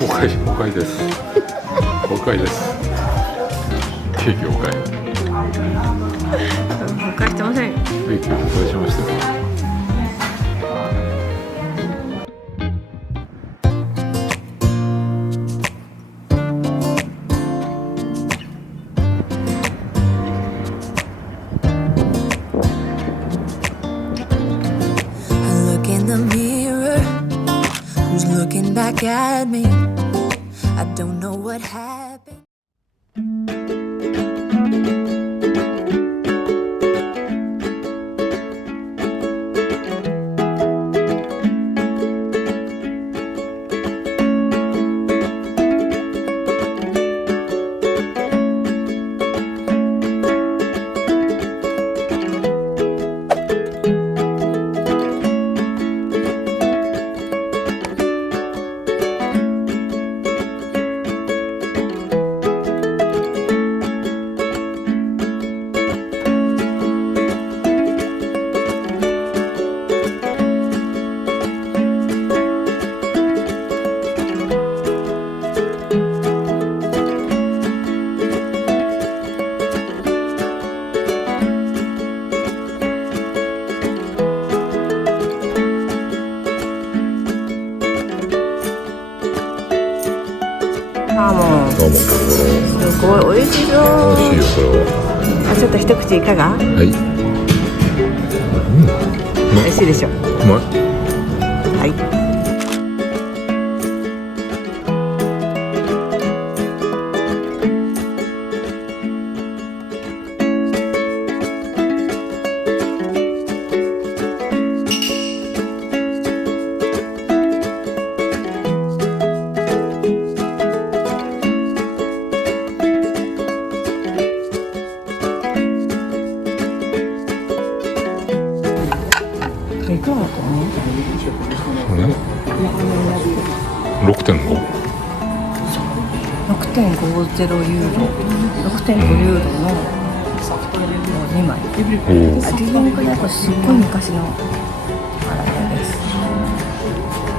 お買いです。お買いです。ケーキお買い。お買いしてません。ケーキお買いしましたよ。Looking back at me, I don't know what happened. どうもすごい美味しそう。美味しいよこれは。ちょっと一口いかが？はい。美味しいでしょ。うまい。はい。いくらだと思う？これ6.5。6.50ユーロ。6.5ユーロの2枚。リンクだとすっごい昔のアラビアです。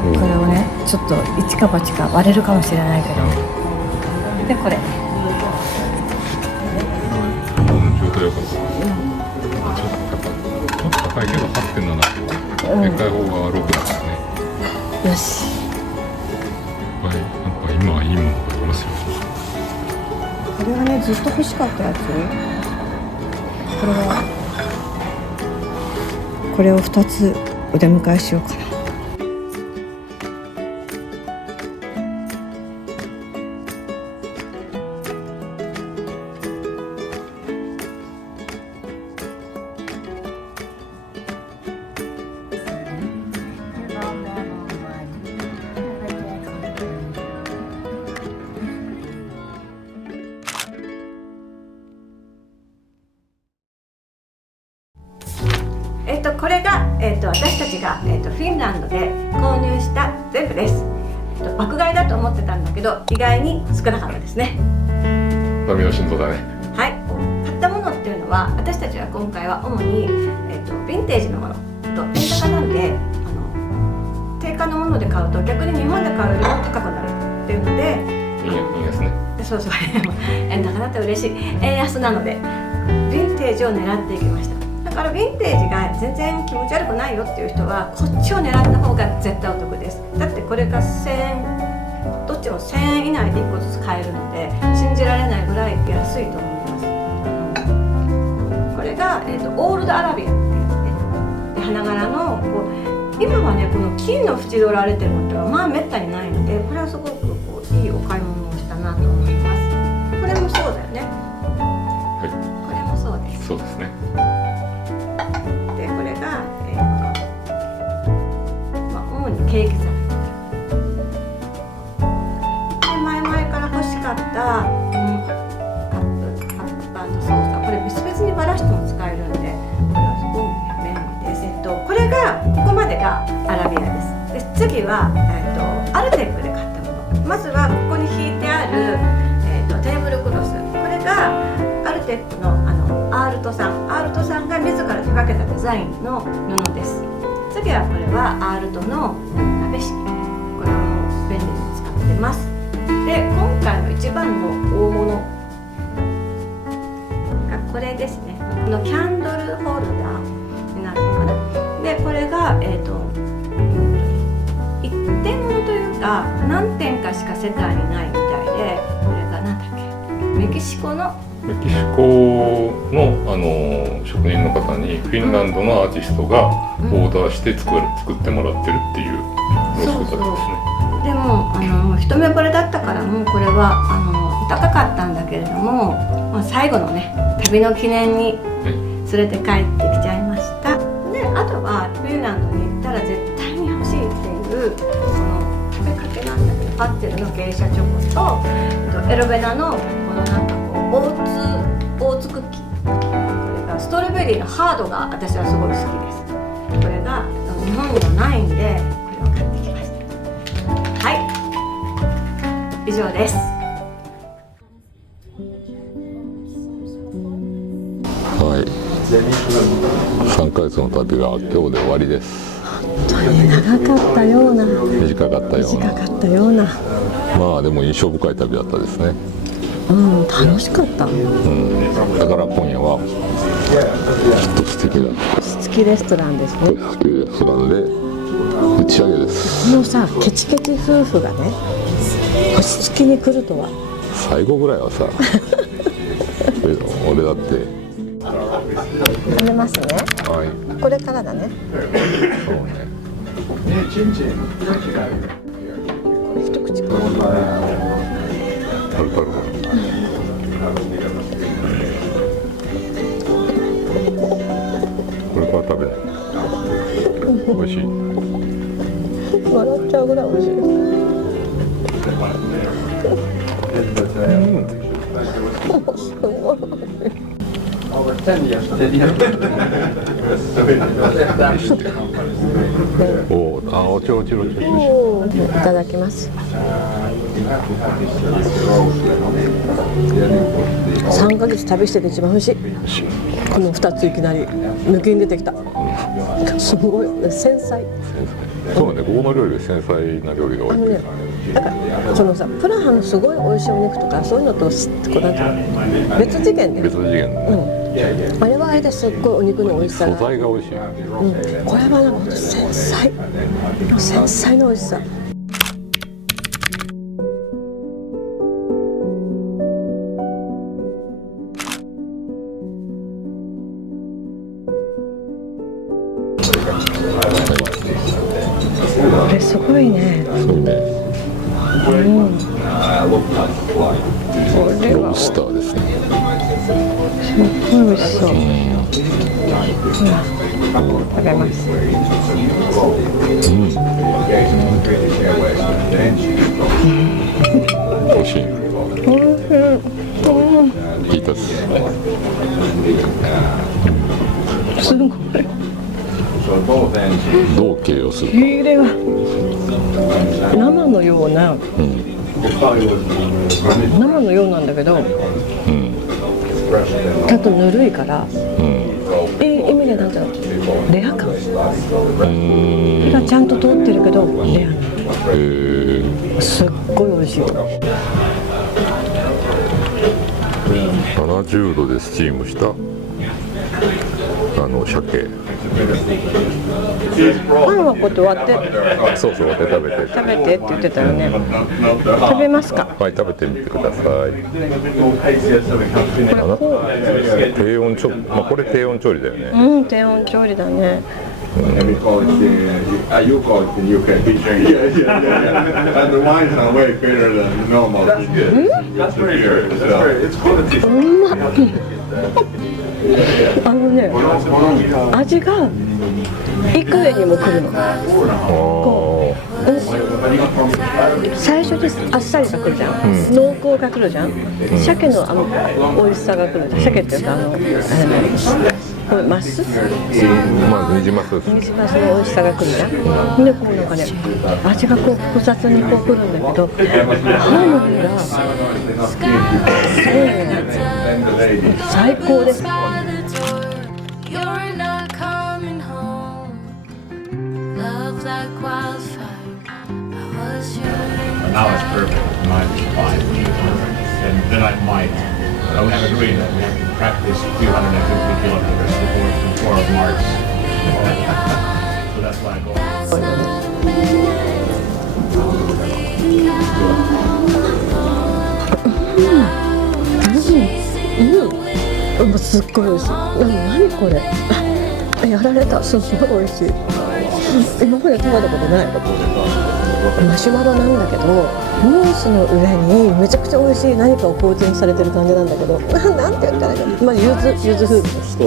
これをね、ちょっと一か八か割れるかもしれないけど。でこれ。状態良かった。ちょっと高いけど 8.7 キロ。でかい方が6ですね。よし。はい、なんか今はいいものがありますよ。これはね、ずっと欲しかったやつ。これを2つお出迎えしようかな。これが、私たちが、フィンランドで購入した全部です。爆買いだと思ってたんだけど意外に少なかったですね。波の振動だね。はい。買ったものっていうのは私たちは今回は主に、ヴィンテージのものと円高なんで定価のもので買うと逆に日本で買うよりも高くなるっていうのでいいですね。そうそう円高だったら嬉しい。円安なのでヴィンテージを狙っていきました。だからヴィンテージが全然気持ち悪くないよっていう人はこっちを狙った方が絶対お得です。だってこれが1000円、どっちも1000円以内で1個ずつ買えるので信じられないぐらい安いと思います。これが、オールドアラビアっていうね、花柄の今はねこの金の縁取られてるのってはまあめったにないのでこれはすごくいいお買い物をしたなと思います。これもそうだよね。はい。これもそうです。そうですね。ケーキ皿で前々から欲しかった、カップソース、これ別々にばらしても使えるんでこれはすごく便利です。これがここまでがアラビアです。で次は、アルテックで買ったもの。まずはここに引いてある、テーブルクロス。これがアルテックの、アールトさんが自ら手掛けたデザインの布です。次はこれはアールトの鍋敷き。のキャンドルホルダーになるのかな。でこれが一点物というか何点かしか世界にないみたいで、これが何だっけ、メキシコのメキシコの、職人の方にフィンランドのアーティストがオーダーして作ってもらってるっていうロスコタですね。でも一目惚れだったからもうこれは高かったんだけれども、まあ、最後のね旅の記念に連れて帰ってきちゃいました。であとはフィンランドに行ったら絶対に欲しいっていうその食べかけなんだけど、パッツェルの芸者チョコとエロベナのこのなんかこうオーツクッキー、これがストロベリーのハードが私はすごい好きです。これが日本にはないんでこれを買ってきました。はい、以上です。はい、3ヶ月の旅が今日で終わりです。長かったような短かったような、短かったような、まあでも印象深い旅だったですね。楽しかった、だから今夜はきっと素敵な星付きレストランですね。レストランで打ち上げです。このさケチケチ夫婦がね星付きに来るとは。最後ぐらいはさ俺だって食べますね。はい、これからだね。そうね、一口タルタルこれから食べない。美味しい。笑っちゃうぐらい美味しい。おちろちろちろ。いただきます。3ヶ月旅してて一番美味しい。この2ついきなり抜きに出てきた。すごい繊細。そうね、ここの料理は繊細な料理が多い。なんかそのさプラハのすごい美味しいお肉とかそういうのとこうなんていうの別次元で。別次元ね。あれはあれですっごいお肉の美味しさが。素材が美味しい。これはなんか繊細の美味しさ。これすごいね。そうね。これロはブスターですね。すっごい美味しそう。食べます。美味しい。いいです。すごい。どう形容するか。火入れが生のような、生のようなんだけど、ちゃんとぬるいから、いい意味でなんていうの、レア感がちゃんと通ってるけどレアな。すっごい美味しい。70度でスチームした鮭。パンはこうやって割ってそうそう、割って食べて。食べてって言ってたよね。食べますか。はい、食べてみてください。低温調理、まあこれ低温調理だよね。低温調理だね。We call it you call it in UK featuring. And the wines are way better than normal. That's good. That's pretty good. It's quality. ね、味が幾重にも来るの。こう最初であっさりが来るじゃん、濃厚が来るじゃん、鮭の美味しさが来るじゃん。鮭っていうかこれマス、まあニジマスです。ニジマスの美味しさが来るじゃん。でこうなんかね、味がこう複雑にこう来るんだけど、ハーモニーが最高です。Now it's perfect. Mine is fine. And then I might we have agreed that we have to practice 250 kilometers before March. So that's why I go. もうすっごい美味しい。何これ。あ、やられた。そう、すごい美味しい。今まで食べたことない。マシュマロなんだけど、ムースの上にめちゃくちゃ美味しい何かをコーティングされてる感じなんだけど、なんて言ったらいいの。まあ、ゆず風味です。